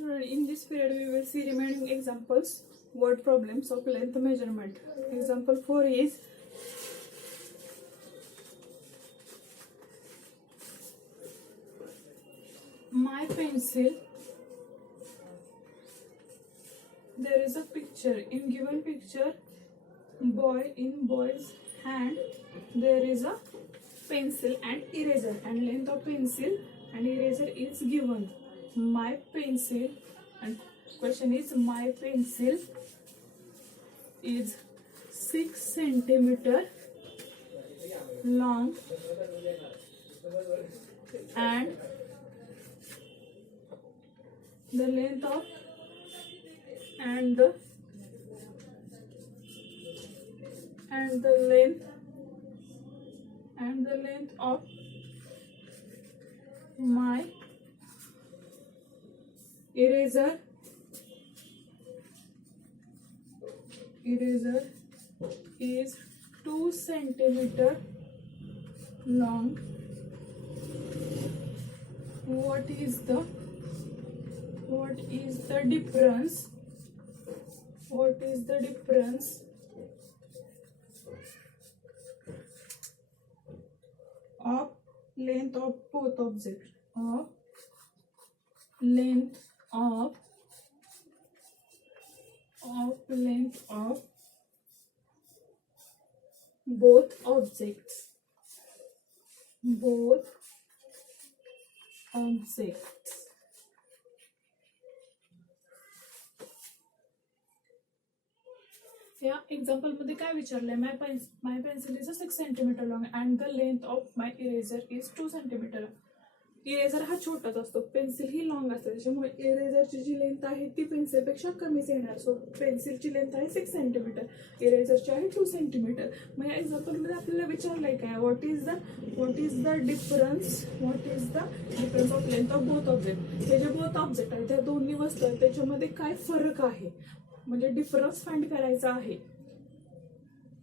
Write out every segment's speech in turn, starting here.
student, in this period we will see remaining examples, word problems of length measurement. Example 4 is my pencil. There is a picture. In given picture, boy's hand, there is a pencil and eraser, and length of pencil and eraser is given. My pencil, and question is, my pencil is 6 centimeter long and the length of the length of my eraser is 2 centimeter long. What is the difference? What is the difference of length of both objects? Of length of both objects. या example मध्ये काय विचारलंय, my pencil is 6 centimetre long and the length of my eraser is 2 centimetre. Eraser हा छोटाच असतो, pencil ही long असते, त्याच्यामुळे इरेजरची जी length आहे ती पेन्सिलपेक्षा कमीच येणार. सो पेन्सिलची लेंथ आहे 6 सेंटीमीटर, इरेजरची आहे 2 सेंटीमीटर. मग या एक्झाम्पलमध्ये आपल्याला विचारलंय काय, what is the difference of length of both object. हे जे बोथ ऑब्जेक्ट आहे त्या दोन्ही वस्तू आहेत त्याच्यामध्ये काय फरक आहे, म्हणजे डिफरन्स फाइंड करायचा आहे.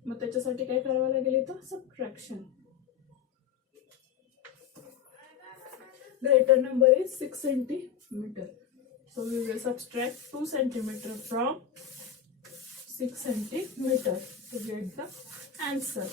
मग त्याच्यासाठी काय करावं लागेल, इथं subtraction. Greater number is 6 centimeter. So we will subtract 2 centimeter from 6 centimeter to get the answer.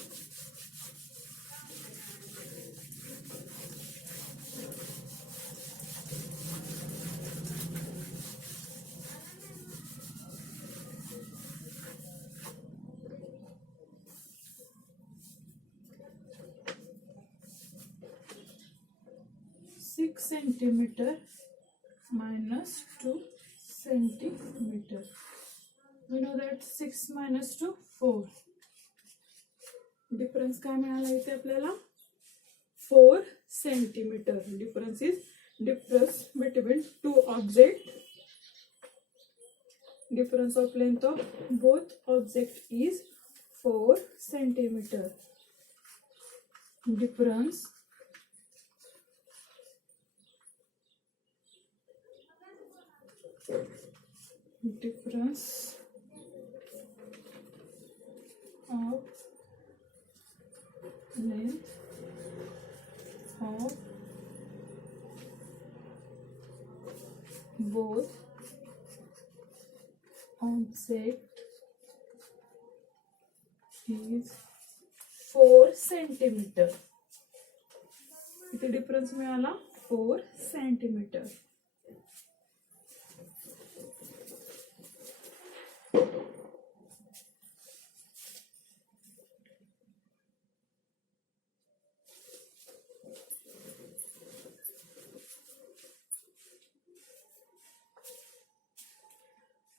Centimeter minus 2 centimeter. We know that 6 minus 2 4. Difference काय मिळाला इथे आपल्याला, 4 centimeter. Difference between two objects. Difference of length of both objects is 4 centimeter. Difference of length of both objects is 4 centimeter. किती difference मिळाला, 4 centimeter.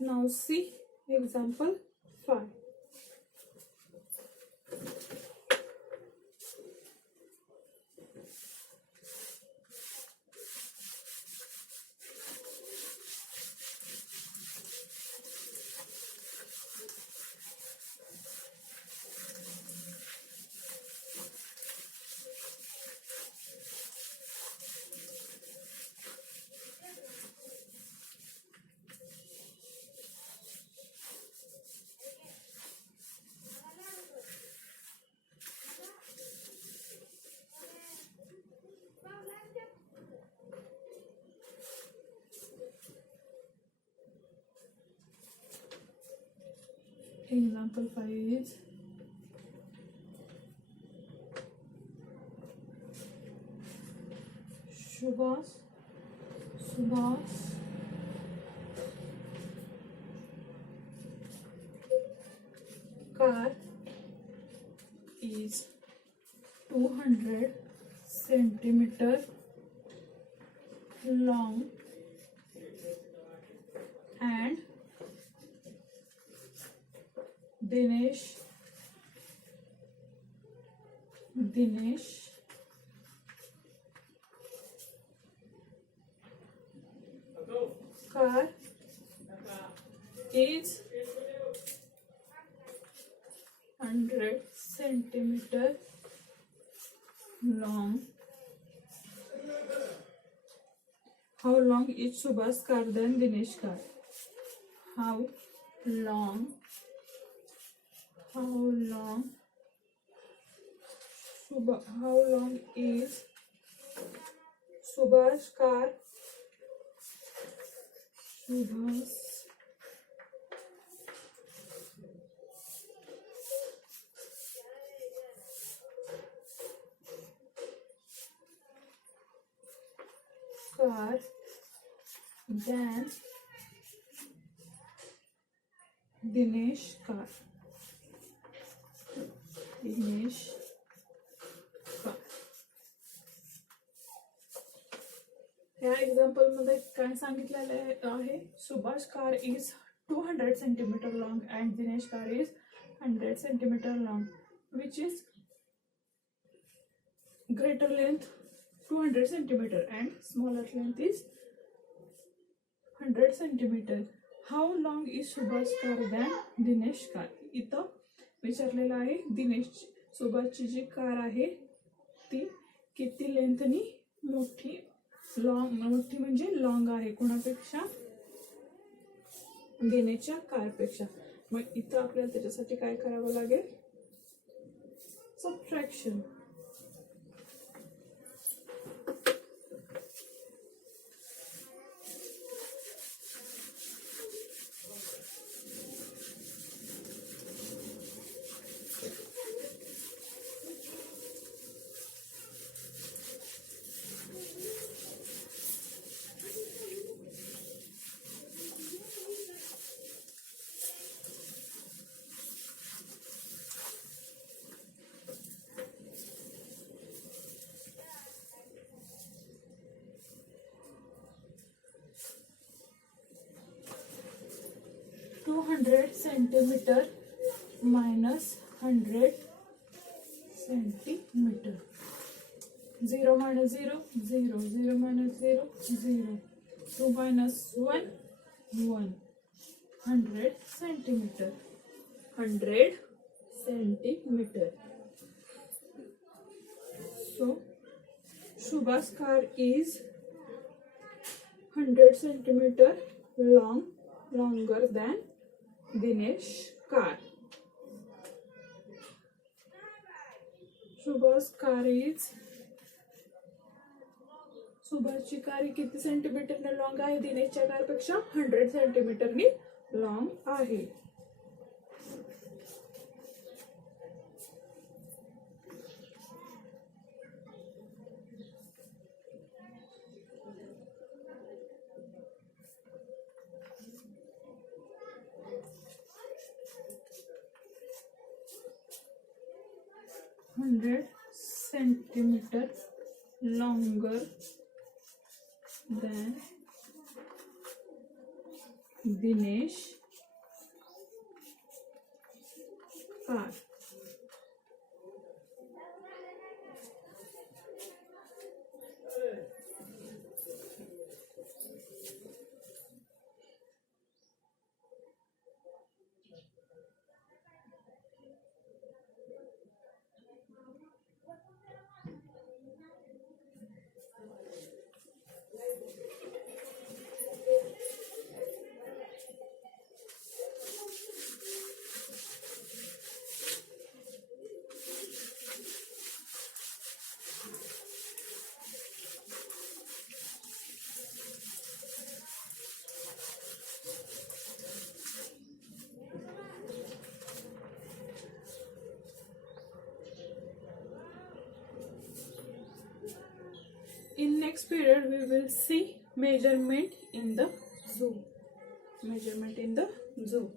Now see example 5. example 5 is Subha's car is 200 centimeter long and Dinesh car is 100 centimeter long. How long is Subha's car than Dinesh car? How long is Subha's car? Car than Dinesh car. या example मध्ये काय सांगितलेलं आहे Subhash car is 200 centimetre long and Dinesh car is 100 centimetre long which is greater length 200 centimeter and smaller length is 100 centimeter. How long is Subha's car than Dinesh car? इथं विचारलेलं आहे सुभाषची जी car आहे ती किती लेंथनी मोठी म्हणजे लॉंग आहे कोणापेक्षा दिनेशच्या कारपेक्षा. मग इथं आपल्याला त्याच्यासाठी काय करावं लागेल subtraction. Centimetre minus 100 centimeter. 0 minus 0, 0, 0 minus 0, 0, 2 minus 1, 1, 100 centimeter, 100 centimeter. So, Shubha's car is 100 centimeter long, longer than Dinesh car. Shubha's car is सुभाषची कार किती सेंटीमीटरने लॉंग आहे दिनेशच्या कारपेक्षा 100 सेंटीमीटरनी लॉंग आहे. centimeter longer than Dinesh car. in next period we will see measurement in the zoo. Measurement in the zoo.